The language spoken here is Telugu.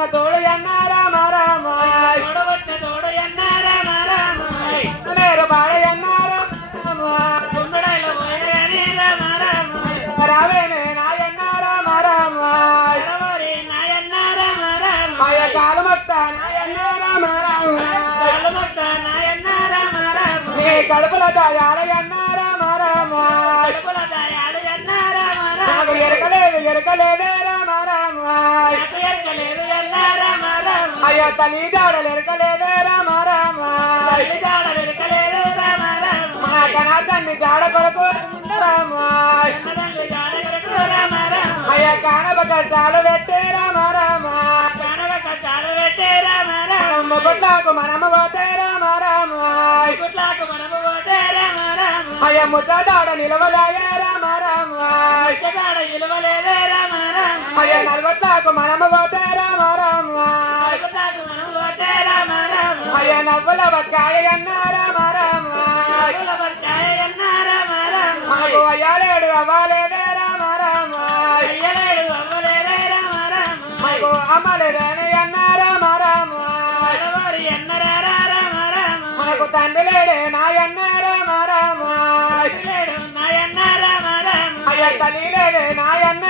తోడబట్టిన తోడు అన్న రామ రామ తోడబట్టిన తోడు అన్న రామ రామ మీరు పాడే అన్న రామ గుమ్మడాయిలో పోయినని రామ రామ రావేనే నాయన్న రామ రామ రవరి నాయన్న రామ రామ అయ్య కాలు మొత్త నాయన్న రామ రామ కాలమొత్త నాయన్న రామ రామ నీ కడుపుల దాయాలయన్న రామ రామ కడుపుల దయాలు అన్న రామ రామ నాకు ఎరకలేదే రామ రామ నాకు ఎరకలేదు అన్న రామ రామ అయ్య తల్లి దాడలు ఎరకలేదే రామ రామ తల్లి జాడలు ఎరకలేదు రామ రామ మన కనా తల్లి జాడ కొరకు రామ అన్నదండ్రులు జాడ కొరకు రామ రామ అయ్య కానబ కష్టాలు పెట్టే రామ రామ కనక కష్టాలు పెట్టే రామ రామ ముగుట్లకు మనము పోతే రామ రామ గుట్లకు మనము పోతే రామ రామ అయ్య ముచ్చటాడ నిలవదాయే రామ రామ జాడ ఇలువలేదే రామ రామ అయ్య నలుగొట్లకు మనము పోతే రామ రామ గుట్లకు మనము పోతే రామ రామ అయ్య నవ్వుల బక్కాయ అన్న రామ రామ కుల పరిచయ అన్న రామ రామ మనకు అయ్యాలేడు అవ్వాలేదే రామ రామ అయ్యలేడు అవ్వలేదే రామ రామ మనకు అమ్మలేదని అన్న రామ రామ రవరి అన్న రామ రామ మనకు తండ్రి లేడే నాయన్న రామ రామ లేడు నాయన్న రామ రామ అయ్య తల్లి లేదే నాయన్న